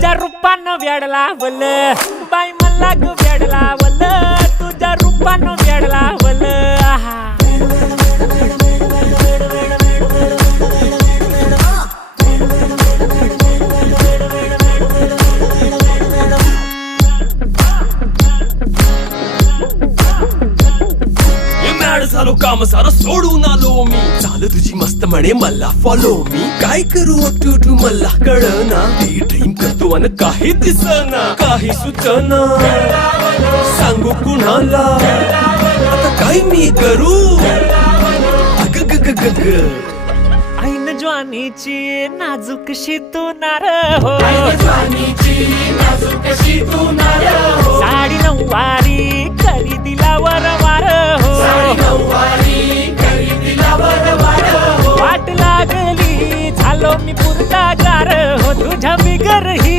तुझ्या रूपानं वेड लावल बाई मला ग वेड लावल तुझ्या रूपानं वेड लावल आहा झालो काम सारं सोडून आलो मी चाल तुझी मस्त म्हणे मला फॉलो मी काय करू टू मला कळना ती ड्रीम करतो अन काही दिसना काही सुचना सांगू कुणाला आता काय मी करू अग ग ग ग ग ऐन ज्वानीची नाजूकशी तू नार हो साडी नऊवारी करी दिला वरवार हो वाट लागली झालो मी पुरता गार हो तुझ्या बिगर ही